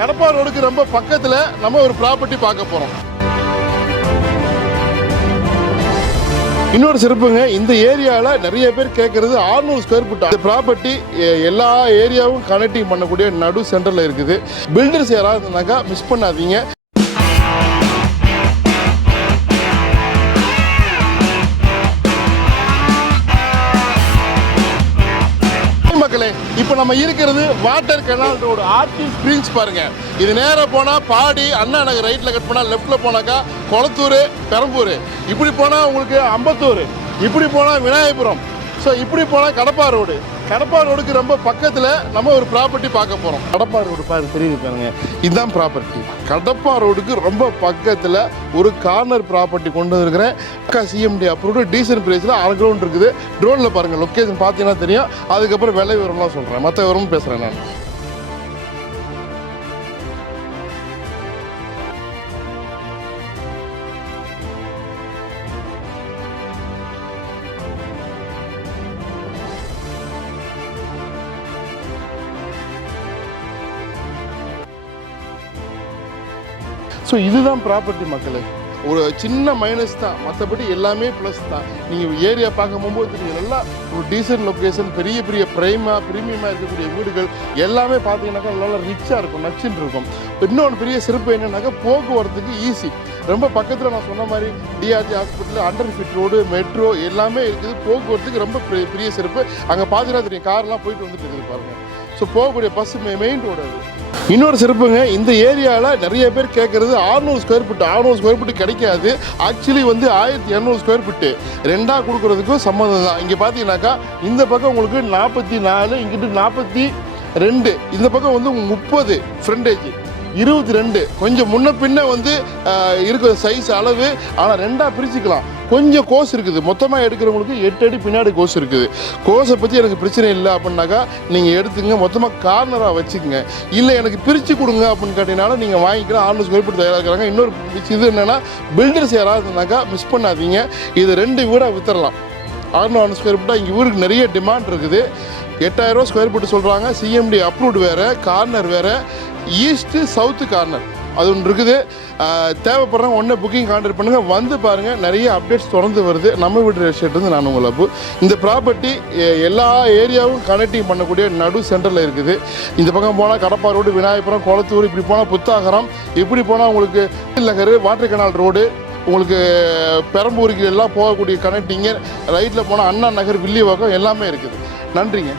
கடப்பா ரோடுக்கு ரொம்ப பக்கத்துல நம்ம ஒரு ப்ராப்பர்ட்டி பார்க்க போறோம். இன்னொரு சிறப்புங்க இந்த ஏரியாவில் நிறைய பேர் கேட்கறது 600 ஸ்கொயர் ஃபுட் இந்த ப்ராப்பர்ட்டி எல்லா ஏரியாவும் கனெக்டிங் பண்ணக்கூடிய நடு சென்டரில் இருக்குது. பில்டர்ஸ் யாராவது இருந்தாக்கா மிஸ் பண்ணாதீங்க. நண்பர்களே இப்போ நம்ம இருக்கிறது water canal road. RT springs பாருங்க. இது நேரா போனால் பாடி அண்ணா நகர் ரைட்டில் கட் பண்ணால் லெஃப்ட்ல போனாக்கா கொளத்தூர் பெரம்பூர். இப்படி போனா உங்களுக்கு அம்பத்தூர். இப்படி போனால் விநாயகபுரம். ஸோ இப்படி போனால் கடப்பா ரோடு. கடப்பா ரோடுக்கு ரொம்ப பக்கத்துல நம்ம ஒரு ப்ராப்பர்ட்டி பார்க்க போறோம். கடப்பா ரோடு பாரு தெரியுது பாருங்க. இதுதான் ப்ராப்பர்ட்டி கடப்பா ரோடுக்கு ரொம்ப பக்கத்துல ஒரு கார்னர் ப்ராப்பர்ட்டி கொண்டு வந்திருக்கிறேன். அக்கா சிஎம்டி அப்ரூவ்டு டீசன்ட் பிரைஸில் அரை கிரவுண்ட் இருக்குது. ட்ரோனில் பாருங்க லொக்கேஷன் பார்த்தீங்கன்னா தெரியும். அதுக்கப்புறம் விலை விவரம்லாம் சொல்கிறேன் மற்ற விவரமும் பேசுகிறேன் நான். ஸோ இதுதான் ப்ராப்பர்ட்டி மக்களே. ஒரு சின்ன மைனஸ் தான். மற்றபடி எல்லாமே ப்ளஸ் தான். நீங்கள் ஏரியா பார்க்க போகும்போது தெரியும் நல்லா ஒரு டீசன்ட் லொக்கேஷன் பெரிய பெரிய ப்ரைமாக ப்ரீமியமாக இருக்கக்கூடிய வீடுகள் எல்லாமே பார்த்தீங்கன்னாக்கா நல்லா ரிச்சாக இருக்கும் நச்சுன்னு இருக்கும். இன்னொன்று பெரிய சிறப்பு என்னன்னாக்கா போக்குவரத்துக்கு ஈஸி ரொம்ப பக்கத்தில் நான் சொன்ன மாதிரி TRG hospital under fit road metro எல்லாமே இருக்குது. போக்குவரத்துக்கு ரொம்ப பெரிய பெரிய சிறப்பு. அங்கே பார்த்தீங்கன்னா தெரியும் கார்லாம் போயிட்டு வந்துட்டு இருக்குது பாருங்கள் ஸோ போகக்கூடிய பஸ் மெயின் ரோடு அது. இன்னொரு சிறப்புங்க இந்த ஏரியாவில் நிறைய பேர் கேட்குறது 600 ஸ்கொயர் ஃபீட் 600 ஸ்கொயர் ஃபீட் கிடைக்காது. ஆக்சுவலி வந்து ஆயிரத்தி இரநூறு ஸ்கொயர் ஃபீட்டு ரெண்டாக கொடுக்குறதுக்கும் சம்மந்தம் தான். இங்கே பார்த்தீங்கன்னாக்கா இந்த பக்கம் உங்களுக்கு நாற்பத்தி நாலு இங்கிட்டு நாற்பத்தி ரெண்டு. இந்த பக்கம் வந்து முப்பது ஃப்ரண்டேஜ் இருபத்தி ரெண்டு. கொஞ்சம் முன்ன பின்ன வந்து இருக்கிற சைஸ் அளவு. ஆனால் ரெண்டாக பிரிச்சுக்கலாம். கொஞ்சம் கோஸ் இருக்குது. மொத்தமாக எடுக்கிறவங்களுக்கு எட்டு அடி பின்னாடி கோஸ் இருக்குது. கோஸை பற்றி எனக்கு பிரச்சனை இல்லை அப்படின்னாக்கா நீங்கள் எடுத்துங்க. மொத்தமாக கார்னராக வச்சுக்கோங்க. இல்லை எனக்கு பிரித்து கொடுங்க அப்படின்னு கேட்டீங்கனாலும் நீங்கள் வாங்கிக்கலாம். ஆறு ஸ்கொயர் ஃபீட் தயாராக இருக்கிறாங்க இன்னொரு இது என்னென்னா பில்டர்ஸ் யாராவது இருந்தாக்கா மிஸ் பண்ணாதீங்க. இது ரெண்டு வீடாக ஆறுநூறு ஆறு ஸ்கொயர் ஃபீட்டாக இங்கே ஊருக்கு நிறைய டிமாண்ட் இருக்குது. எட்டாயிரம் ஸ்கொயர் ஃபீட் சொல்கிறாங்க சிஎம்டி அப்ரூவ்டு வேறு. கார்னர் வேறு. ஈஸ்ட்டு சவுத்து கார்னர் அது ஒன்று இருக்குது. தேவைப்படுறவங்க ஒன்றே புக்கிங் கான்டாக்ட் பண்ணுங்கள் வந்து பாருங்கள் நிறைய அப்டேட்ஸ் தொடர்ந்து வருது. நம்ம வீட்டு ரெஸ்டேட்லேருந்து நான் உங்கள் அப்பு இந்த ப்ராப்பர்ட்டி எல்லா ஏரியாவும் கனெக்டிங் பண்ணக்கூடிய நடு சென்டரில் இருக்குது. இந்த பக்கம் போனால் கடப்பா ரோடு விநாயகபுரம் குளத்தூர் இப்படி போனால் புத்தாகரம் இப்படி போனால் உங்களுக்கு நகர் வாட்டர் கனால் ரோடு உங்களுக்கு பெரம்பூருக்கு எல்லாம் போகக்கூடிய கனெக்டிங்கு ரைட்டில் போனால் அண்ணா நகர் வில்லிவாக்கம் எல்லாமே இருக்குது. நன்றிங்க.